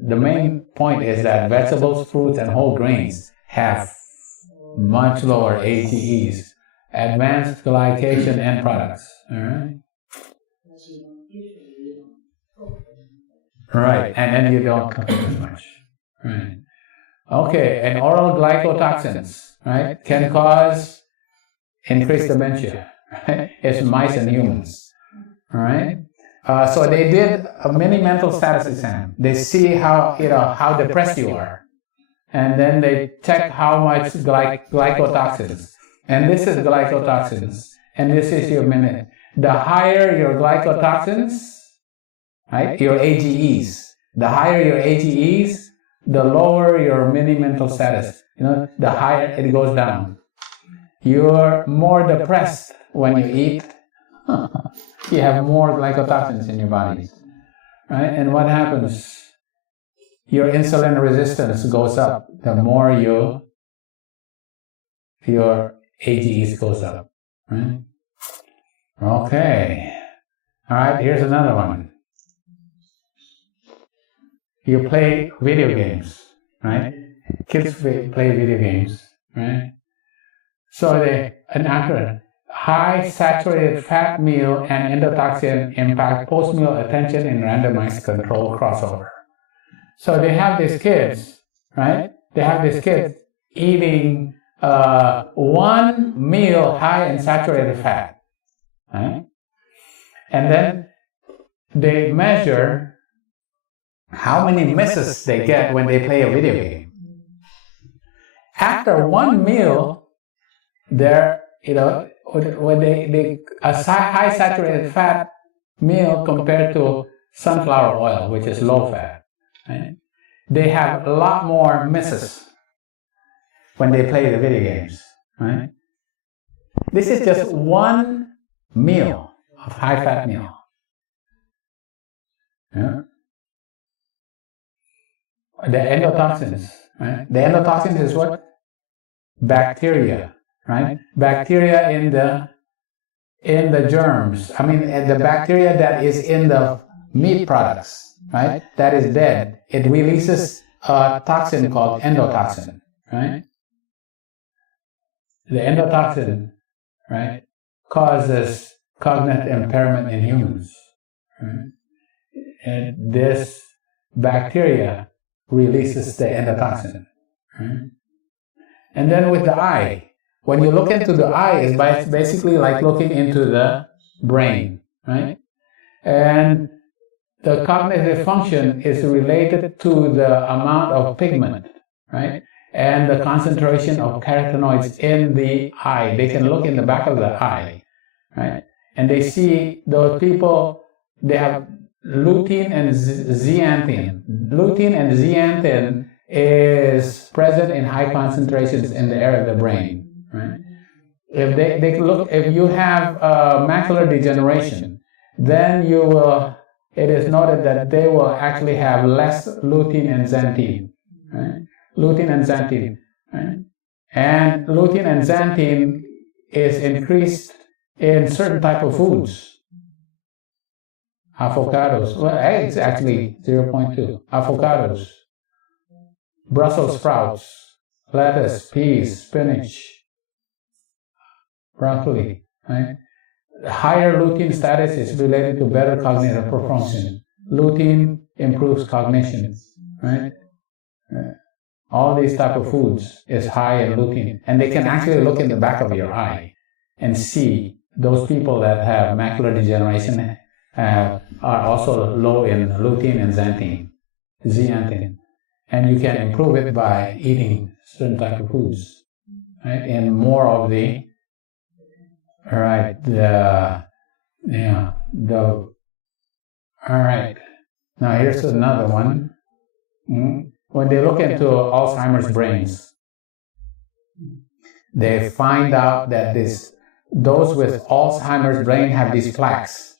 the main point is that vegetables, fruits, and whole grains have much lower AGEs, advanced glycation end products. All right. Right, and then you don't cook as much. Right. Okay, and oral glycotoxins, right, can cause increased dementia. Right? It's mice and humans. All right. So they did a mini mental status exam. They see how depressed you are, and then they check how much glycotoxins. And this is glycotoxins, and this is your minute. The higher your glycotoxins, right, your AGEs. The higher your AGEs, the lower your mini mental status. The higher it goes down. You're more depressed when you eat. You have more glycotoxins in your body, right? And what happens? Your insulin resistance goes up. The more your AGEs goes up, right? Okay. All right, here's another one. You play video games, right? Kids play video games, right? So high saturated fat meal and endotoxin impact post-meal attention in randomized control crossover. So they have these kids, right? They have these kids eating one meal high in saturated fat, right? And then they measure how many misses they get when they play a video game. After one meal, when they a high saturated fat meal compared to sunflower oil, which is low fat, right? They have a lot more misses when they play the video games, right? This is just one meal of high fat meal. Yeah. The endotoxins, right? The endotoxins is what? Bacteria, right? Bacteria in the germs. I mean, the bacteria that is in the meat products, right? That is dead. It releases a toxin called endotoxin, right? The endotoxin, right, causes cognitive impairment in humans, right? And this bacteria releases the endotoxin, right? And then with the eye, when you look into the eye, it's basically like looking into the brain, right? And the cognitive function is related to the amount of pigment, right? And the concentration of carotenoids in the eye. They can look in the back of the eye, right? And they see those people they have lutein and zeaxanthin. Lutein and zeaxanthin is present in high concentrations in the area of the brain, right? If you have macular degeneration, then you will, it is noted that they will actually have less lutein and zeaxanthin, right? Lutein and zeaxanthin, right? And lutein and zeaxanthin is increased in certain type of foods. Avocados, well, eggs actually 0.2. Avocados, Brussels sprouts, lettuce, peas, spinach, broccoli, right? Higher lutein status is related to better cognitive function. Lutein improves cognition, right? All these type of foods is high in lutein, and they can actually look in the back of your eye and see those people that have macular degeneration are also low in lutein and zeaxanthin, and you can improve it by eating certain type of foods, right? And more of the all right, all right. Now here's another one. When they look into Alzheimer's brains, they find out that those with Alzheimer's brain have these plaques.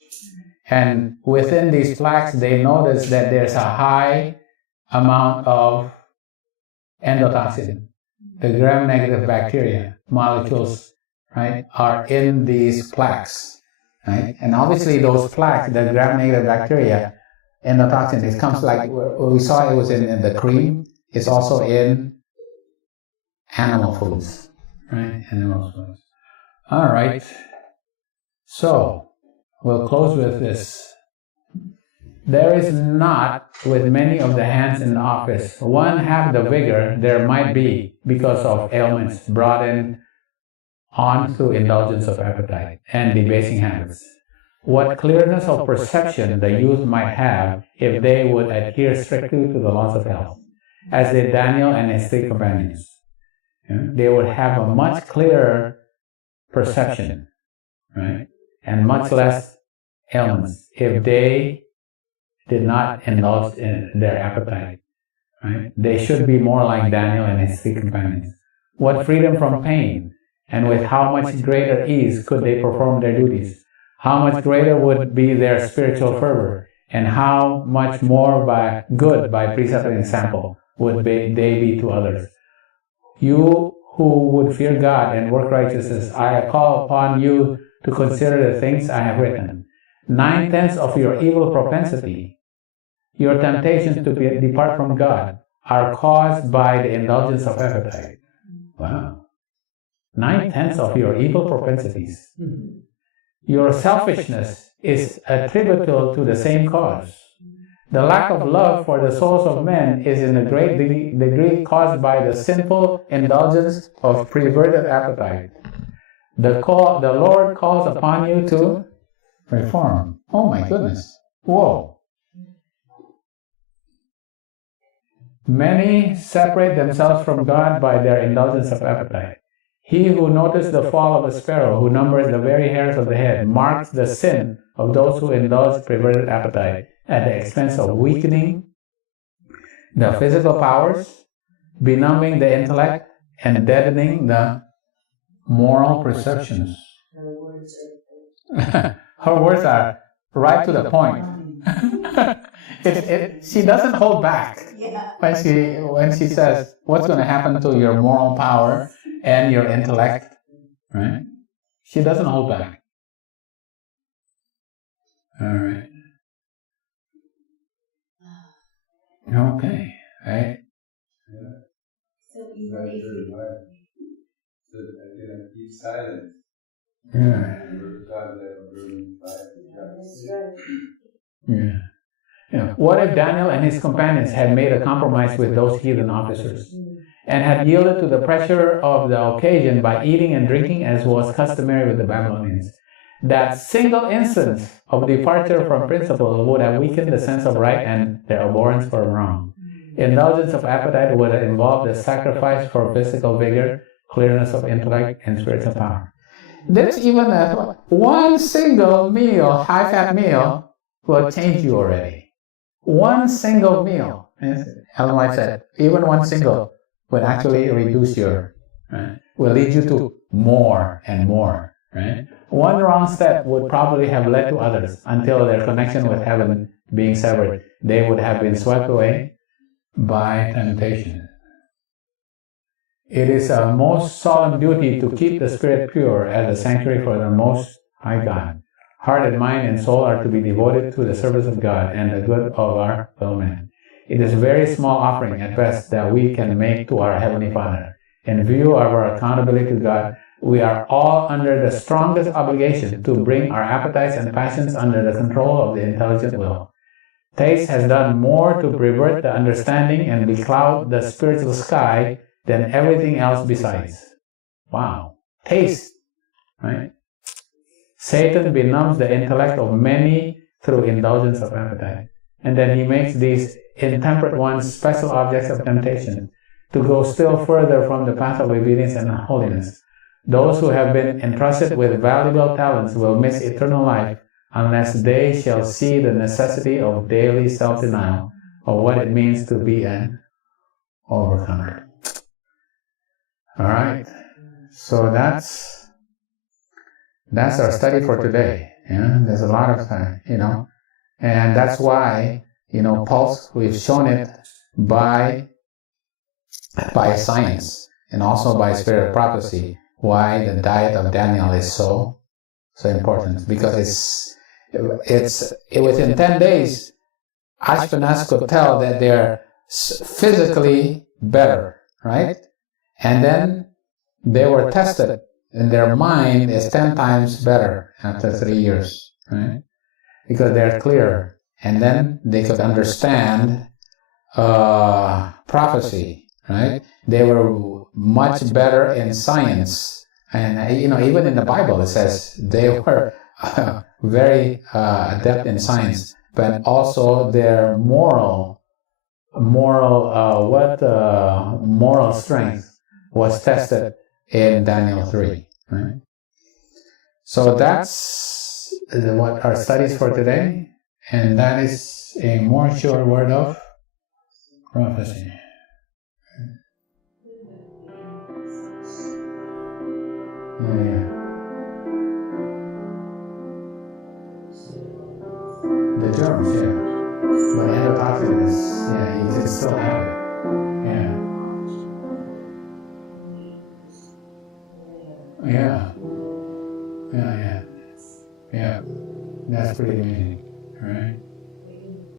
And within these plaques, they notice that there's a high amount of endotoxin, the gram-negative bacteria molecules, right, are in these plaques, right? And obviously those plaques, the gram-negative bacteria, endotoxin, it comes like we saw it was in the cream. It's also in animal foods, right? Animal foods. All right. So we'll close with this. There is not, with many of the hands in the office, one half the vigor there might be because of ailments brought in on through indulgence of appetite and debasing habits. What clearness of perception the youth might have if they would adhere strictly to the laws of health, as did Daniel and his 3 companions. They would have a much clearer perception, right, and much less ailments if they did not indulge in their appetite, right? They should be more like Daniel and his 3 companions. What freedom from pain, and with how much greater ease could they perform their duties? How much greater would be their spiritual fervor, and how much more by precept and example would they be to others? You who would fear God and work righteousness, I call upon you to consider the things I have written. 9/10 of your evil propensity, your temptations to depart from God, are caused by the indulgence of appetite. Wow. 9/10 of your evil propensities. Your selfishness is attributable to the same cause. The lack of love for the souls of men is in a great degree caused by the sinful indulgence of perverted appetite. The Lord calls upon you to reform. Oh my goodness. Whoa. Many separate themselves from God by their indulgence of appetite. He who noticed the fall of a sparrow, who numbers the very hairs of the head, marks the sin of those who indulge perverted appetite at the expense of weakening the physical powers, benumbing the intellect, and deadening the moral perceptions. Her words are right to the point. She doesn't hold back when she says what's going to happen to your moral power and your intellect, right? She doesn't hold back. All right. Okay. Right. So even if keep silent. Yeah. Yeah. What if Daniel and his companions had made a compromise with those heathen officers and had yielded to the pressure of the occasion by eating and drinking as was customary with the Babylonians? That single instance of departure from principle would have weakened the sense of right and their abhorrence for wrong. Indulgence of appetite would have involved the sacrifice for physical vigor, clearness of intellect, and spiritual power. There's even one single meal, high-fat meal, will change you already. One single meal, Ellen White said, even one single will actually reduce your, right? Will lead you to more and more, right? One wrong step would probably have led to others until their connection with heaven being severed. They would have been swept away by temptation. It is a most solemn duty to keep the spirit pure as a sanctuary for the Most High God. Heart and mind and soul are to be devoted to the service of God and the good of our fellow men. It is a very small offering at best that we can make to our Heavenly Father. In view of our accountability to God, we are all under the strongest obligation to bring our appetites and passions under the control of the intelligent will. Taste has done more to pervert the understanding and becloud the spiritual sky than everything else besides. Wow. Taste, right? Satan benumbs the intellect of many through indulgence of appetite. And then he makes these intemperate ones special objects of temptation to go still further from the path of obedience and holiness. Those who have been entrusted with valuable talents will miss eternal life unless they shall see the necessity of daily self-denial of what it means to be an overcomer. All right. So that's our study for today. Yeah, there's a lot of and that's why pulse. We've shown it by science and also by spirit of prophecy. Why the diet of Daniel is so important, because it's within 10 days, Ashpenaz could tell that they're physically better, right? And then they were tested, and their mind is 10 times better after 3 years, right? Because they're clearer. And then they could understand prophecy, right? They were much better in science. And, even in the Bible, it says they were very adept in science, but also their moral strength was tested in Daniel 3, right? So that's what our studies for today, and that is a more sure word of prophecy. Yeah. The germs, yeah. But endotoxin is, you can still have it. Yeah. Yeah. That's pretty amazing.